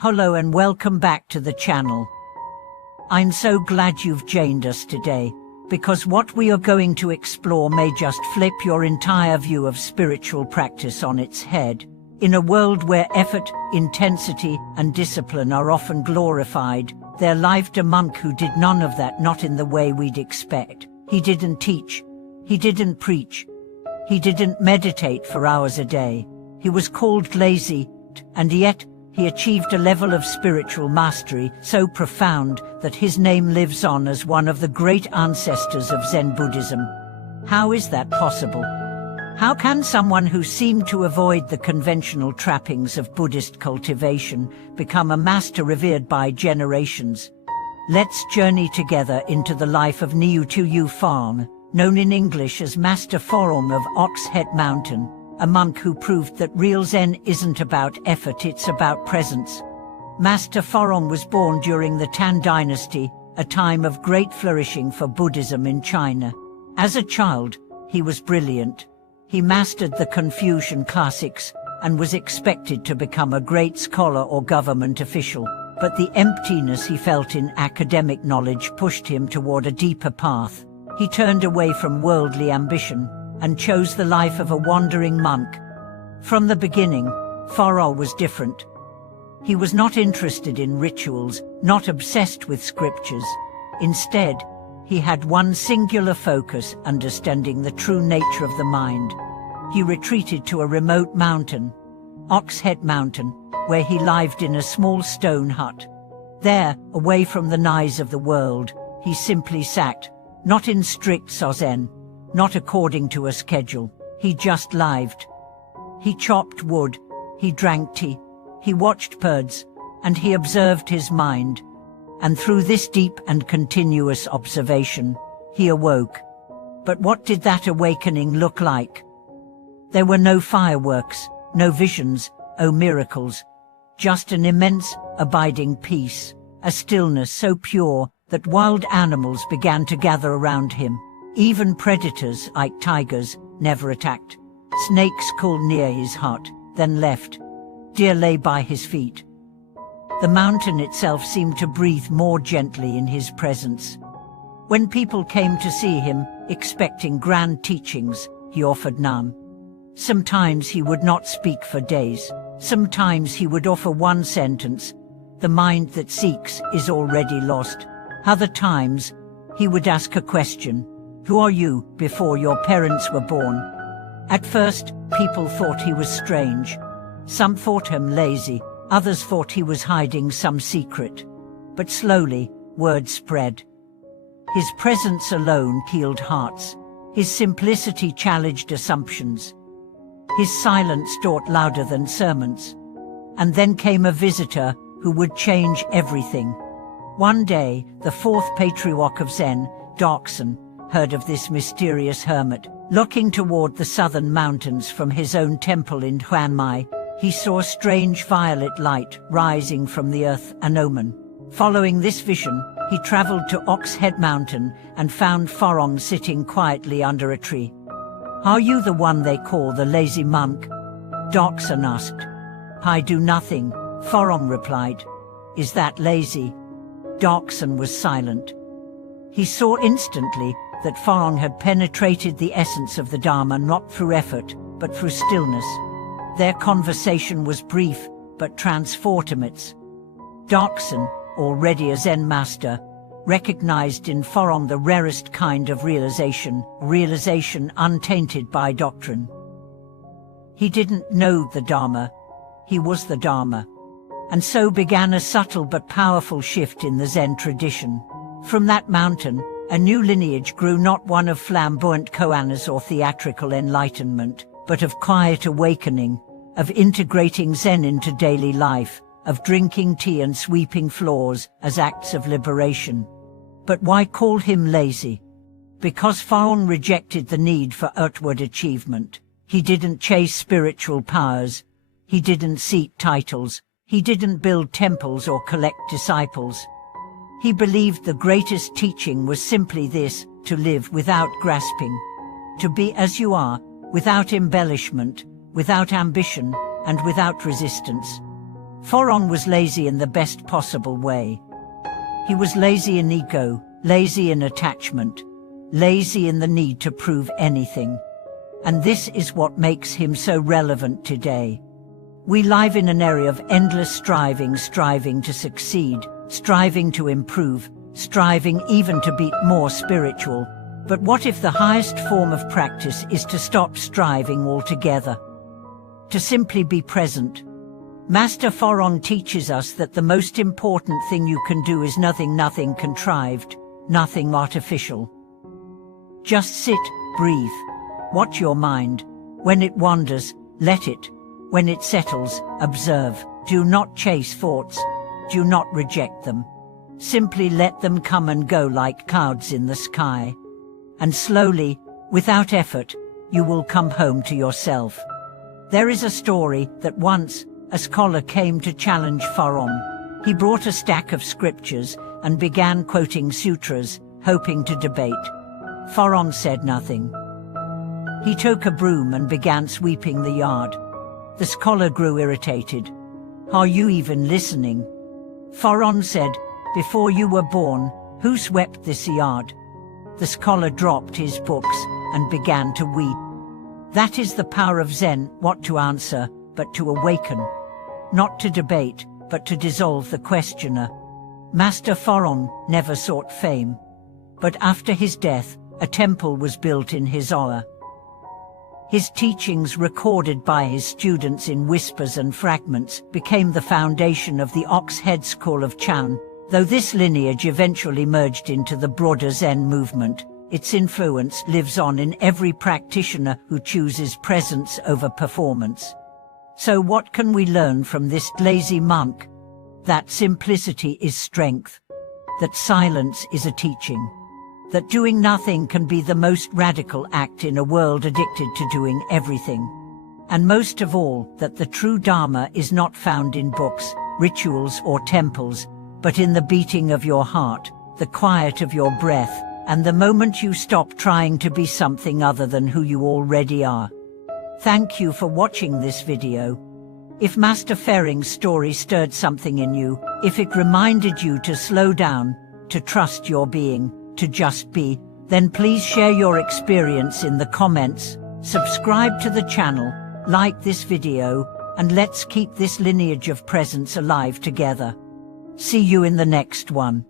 Hello and welcome back to the channel. I'm so glad you've joined us today, because what we are going to explore may just flip your entire view of spiritual practice on its head. In a world where effort, intensity, and discipline are often glorified, there lived a monk who did none of that, not in the way we'd expect. He didn't teach. He didn't preach. He didn't meditate for hours a day. He was called lazy, and yet he achieved a level of spiritual mastery so profound that his name lives on as one of the great ancestors of Zen Buddhism. How is that possible? How can someone who seemed to avoid the conventional trappings of Buddhist cultivation become a master revered by generations? Let's journey together into the life of Niutuyu Farong, known in English as Master Farong of Ox Head Mountain, a monk who proved that real Zen isn't about effort, it's about presence. Master Farong was born during the Tang Dynasty, a time of great flourishing for Buddhism in China. As a child, he was brilliant. He mastered the Confucian classics and was expected to become a great scholar or government official, but the emptiness he felt in academic knowledge pushed him toward a deeper path. He turned away from worldly ambition and chose the life of a wandering monk. From the beginning, Farong was different. He was not interested in rituals, not obsessed with scriptures. Instead, he had one singular focus: understanding the true nature of the mind. He retreated to a remote mountain, Ox Head Mountain, where he lived in a small stone hut. There, away from the noise of the world, he simply sat, not in strict zazen, not according to a schedule. He just lived. He chopped wood, he drank tea, he watched birds, and he observed his mind. And through this deep and continuous observation, he awoke. But what did that awakening look like? There were no fireworks, no visions, no miracles, just an immense, abiding peace, a stillness so pure that wild animals began to gather around him. Even predators, like tigers, never attacked. Snakes crawled near his hut, then left. Deer lay by his feet. The mountain itself seemed to breathe more gently in his presence. When people came to see him, expecting grand teachings, he offered none. Sometimes he would not speak for days. Sometimes he would offer one sentence: "The mind that seeks is already lost." Other times, he would ask a question: "Who are you?" before your parents were born. At first, people thought he was strange. Some thought him lazy, others thought he was hiding some secret. But slowly, word spread. His presence alone healed hearts. His simplicity challenged assumptions. His silence taught louder than sermons. And then came a visitor who would change everything. One day, the fourth patriarch of Zen, Dorkson, heard of this mysterious hermit. Looking toward the southern mountains from his own temple in Huanmai, he saw a strange violet light rising from the earth, an omen. Following this vision, he traveled to Ox Head Mountain and found Farong sitting quietly under a tree. "Are you the one they call the lazy monk?" Dorkson asked. "I do nothing," Farong replied. "Is that lazy?" Dorkson was silent. He saw instantly that Farong had penetrated the essence of the Dharma not through effort, but through stillness. Their conversation was brief, but transformative. Dorkson, already a Zen master, recognized in Farong the rarest kind of realization untainted by doctrine. He didn't know the Dharma, he was the Dharma. And so began a subtle but powerful shift in the Zen tradition. From that mountain, a new lineage grew, not one of flamboyant koanas or theatrical enlightenment, but of quiet awakening, of integrating Zen into daily life, of drinking tea and sweeping floors as acts of liberation. But why call him lazy? Because Farong rejected the need for outward achievement. He didn't chase spiritual powers. He didn't seek titles. He didn't build temples or collect disciples. He believed the greatest teaching was simply this: to live without grasping, to be as you are, without embellishment, without ambition, and without resistance. Farong was lazy in the best possible way. He was lazy in ego, lazy in attachment, lazy in the need to prove anything. And this is what makes him so relevant today. We live in an era of endless striving to succeed, striving to improve, striving even to be more spiritual. But what if the highest form of practice is to stop striving altogether? To simply be present. Master Farong teaches us that the most important thing you can do is nothing contrived, nothing artificial. Just sit, breathe. Watch your mind. When it wanders, let it. When it settles, observe. Do not chase thoughts. Do not reject them. Simply let them come and go like clouds in the sky. And slowly, without effort, you will come home to yourself. There is a story that once, a scholar came to challenge Farong. He brought a stack of scriptures and began quoting sutras, hoping to debate. Farong said nothing. He took a broom and began sweeping the yard. The scholar grew irritated. "Are you even listening?" Farong said, "Before you were born, who swept this yard?" The scholar dropped his books and began to weep. That is the power of Zen, what to answer, but to awaken. Not to debate, but to dissolve the questioner. Master Farong never sought fame. But after his death, a temple was built in his honor. His teachings, recorded by his students in whispers and fragments, became the foundation of the Ox-Head School of Chan. Though this lineage eventually merged into the broader Zen movement, its influence lives on in every practitioner who chooses presence over performance. So what can we learn from this lazy monk? That simplicity is strength. That silence is a teaching. That doing nothing can be the most radical act in a world addicted to doing everything. And most of all, that the true Dharma is not found in books, rituals or temples, but in the beating of your heart, the quiet of your breath, and the moment you stop trying to be something other than who you already are. Thank you for watching this video. If Master Farong's story stirred something in you, if it reminded you to slow down, to trust your being, to just be, then please share your experience in the comments, subscribe to the channel, like this video, and let's keep this lineage of presence alive together. See you in the next one.